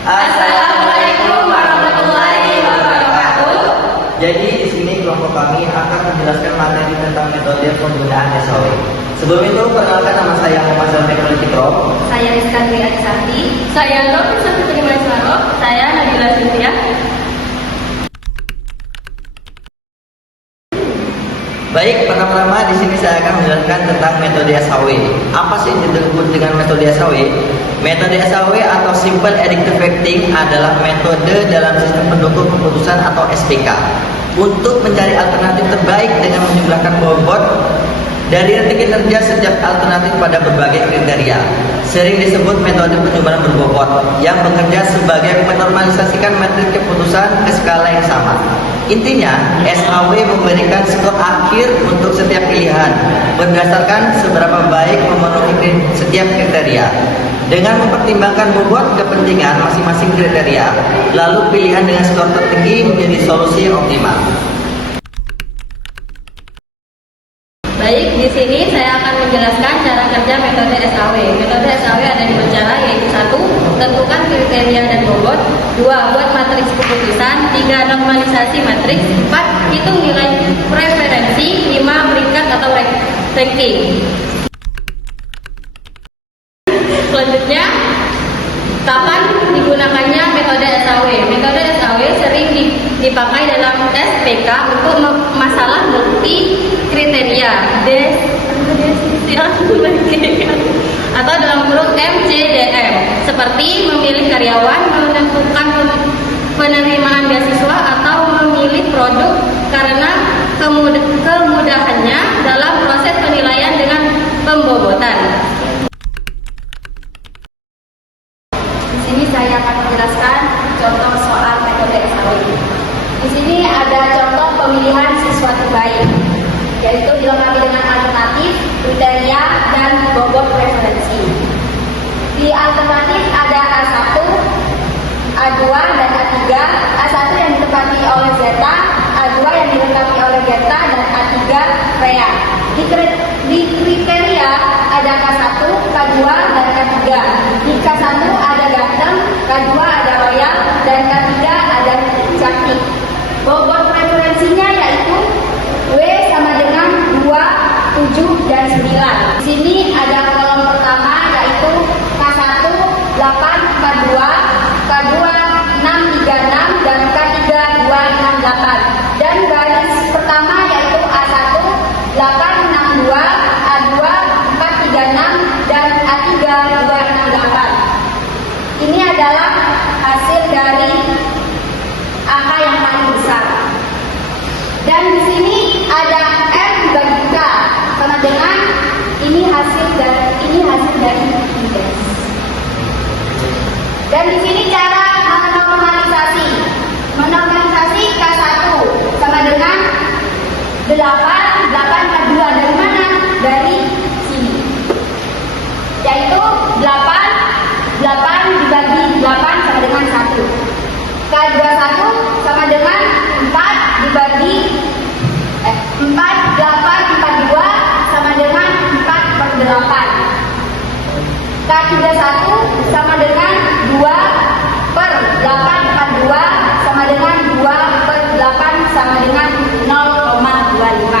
Assalamualaikum warahmatullahi wabarakatuh. Jadi di sini kelompok kami akan menjelaskan materi tentang metode penggunaan SAW. Sebelum itu, perkenalkan nama saya Muhammad Zafir Citro. Saya Rizka Dwi Adisati. Saya Nur Putri Manisaro. Saya Nabila Cynthia. Baik, pertama-tama di sini saya akan menjelaskan tentang metode SAW. Apa sih yang disebut dengan metode SAW? Metode SAW atau Simple Additive Factoring adalah metode dalam sistem pendukung keputusan atau SPK untuk mencari alternatif terbaik dengan menjumlahkan bobot dari rantai kinerja setiap alternatif pada berbagai kriteria. Sering disebut metode penjumlahan berbobot yang bekerja sebagai menormalisasikan matriks keputusan ke skala yang sama. Intinya, SAW memberikan skor akhir untuk setiap pilihan berdasarkan seberapa baik memenuhi setiap kriteria. Dengan mempertimbangkan bobot kepentingan masing-masing kriteria, lalu pilihan dengan skor tertinggi menjadi solusi yang optimal. Baik, di sini saya akan menjelaskan cara kerja metode SAW. Metode SAW ada 2 cara, yaitu 1. Tentukan kriteria dan bobot. 2. Buat matriks keputusan. 3. Normalisasi matriks. 4. Hitung nilai preferensi. 5. Peringkat atau ranking. Selanjutnya, kapan digunakannya metode SAW? Metode SAW sering dipakai dalam SPK untuk masalah multi kriteria atau dalam kurung MCDM, seperti memilih karyawan, menentukan penerimaan beasiswa, atau memilih produk karena kemudahannya dalam proses penilaian dengan pembobotan. Di sini saya akan menjelaskan contoh soal metode SAW. Di sini ada contoh pemilihan siswa terbaik, yaitu dilengkapi dengan alternatif, kriteria, dan bobot preferensi. Di alternatif ada A1, A2, dan A3. A1 yang dilengkapi oleh Zeta, A2 yang dilengkapi oleh Geta, dan A3 Rea. Di kriteria ada K1, K2, dan K3. Di K1 ada ganteng, K2 ada royal, dan K3 ada cantik. Bobot preferensinya yaitu W sama dengan 2, 7, dan 9. Di sini ada kolom pertama yaitu K1, 8, 42, K2, 6, 36, dan K3, 2, 6, 8. Dan baris pertama yaitu A1, 8, 6, 2, A2, 4, 3, 6, dan A3, 2, 6, 8. Ini adalah hasil dari angka yang paling besar. Dan di sini ada M dibagi K sama dengan ini hasil dari indeks. Dan di sini cara menormalisasi. Menormalisasi K1 sama dengan 8, 8 K2. Dari mana? Dari sini. Yaitu 8 dibagi 8 sama dengan 1. K21 sama dengan 4 dibagi 4, 8, 42 sama dengan 4 per 8. K31 sama dengan 2 per 8 42 sama dengan 2 per 8 sama dengan 0,25.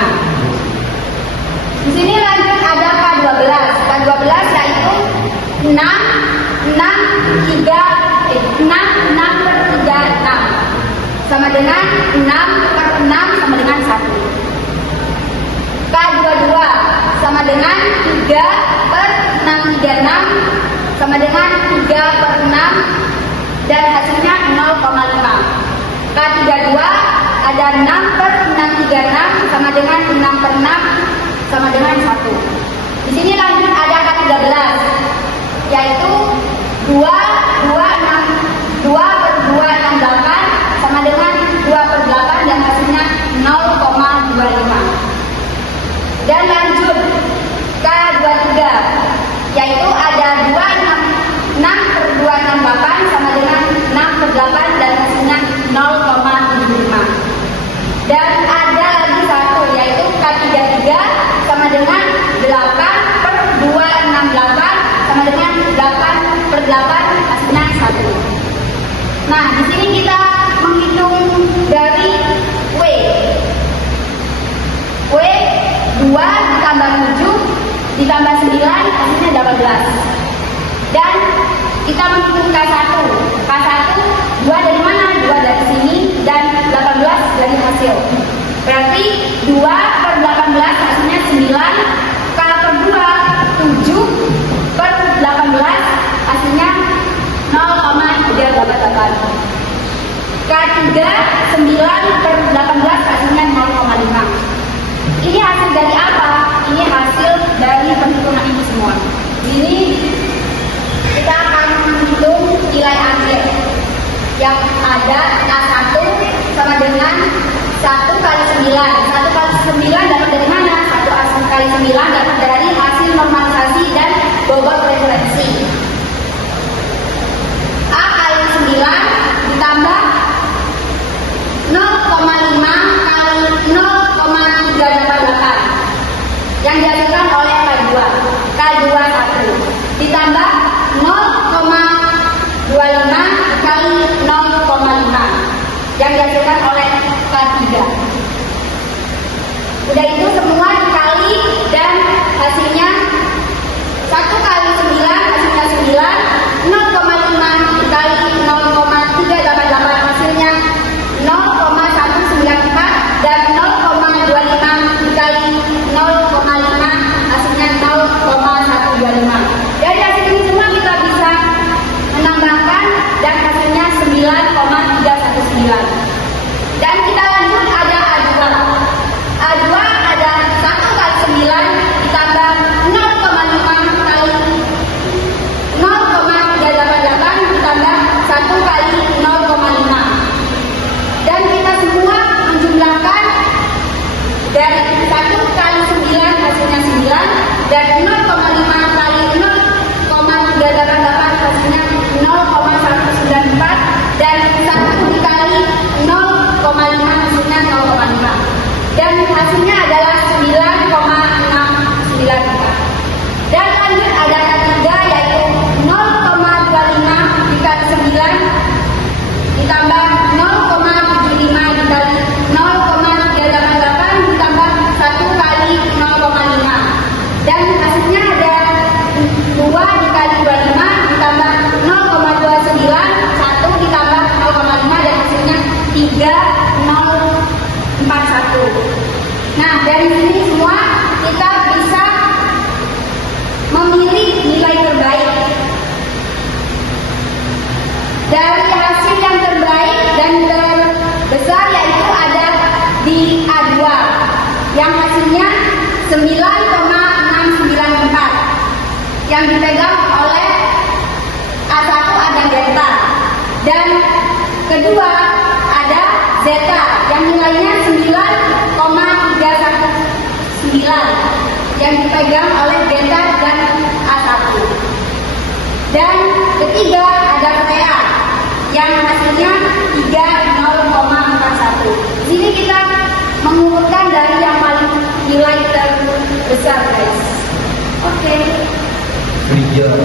Di sini lanjut ada K12. K12 yaitu 6 per 36 sama dengan 6 per 6 sama dengan 1. K22 sama dengan 3 per 636 sama dengan 3 per 6 dan hasilnya 0,5. K32 ada 6 per 636 sama dengan 6 per 6 sama dengan 1. Di sini lanjut ada K13 yaitu 2 per 268 sama dengan 2 per 8 dan hasilnya 0,25. Dan lanjut K23 yaitu ada 6 per 268 sama dengan 6 per 8 dan hasilnya 0,75. Dan ada lagi satu yaitu K33 sama dengan Dan kita menghitung K1. K1 2 dari mana? 2 dari sini dan 18 dari hasil. Berarti 2 per 18 hasilnya 9. K per 2 7 per 18 hasilnya 0,388. K3 9 per 18 hasilnya 0,5. Ini hasil dari apa? Ini hasil dari perhitungan ini semua. Ini kita akan menghitung nilai akhir yang ada A1 sama dengan 1 kali 9. 1 kali 9 dapat dari mana? 1 kali 9 dapat dari hasil normalisasi dan bobot referensi. A kali 9 ditambah 0,5 kali 0,388 yang dihasilkan oleh K2. K2 1 ditambah 0,25 kali 0,5 yang dihasilkan oleh K3. Udah itu semua dikali dan hasilnya 1 kali 9 hasilnya 9, 0,5 dikali 0,388 hasilnya 0,194 dan 0,25 dikali 0,5 hasilnya 0,125. Dari hasil ini semua kita bisa menambahkan dan hasilnya 9,319. Dan kita lanjut ada A2. A2 ada 1 kali 9 ditambah 0,5 kali 0,388 ditambah 1 kali 0,5. Dan kita semua menjumlahkan dari 1 kali 9 hasilnya 9 dan 0,5 kali 0,388 hasilnya 0,194 dan 1 dikali 0,5 hasilnya 0,5 dan hasilnya adalah 9,694. Dan lanjut ada K3 yaitu 0,25 dikali 9 ditambah 0,75 dikali 0,388 ditambah 1 kali 0,5 dan hasilnya ada 2 dikali 25 ditambah 0,29 1 ditambah 0,5 dan hasilnya 3041. Nah dari sini semua kita bisa memilih nilai terbaik. Dari hasil yang terbaik dan terbesar yaitu ada di A2 yang hasilnya 9,694 yang dipegang oleh A1 ada delta dan kedua ada zeta yang nilainya 9,319 yang dipegang oleh beta dan A1 dan ketiga ada TA yang hasilnya 30,41. Di sini kita mengurutkan dari yang paling nilai terbesar guys. Oke. Hijau.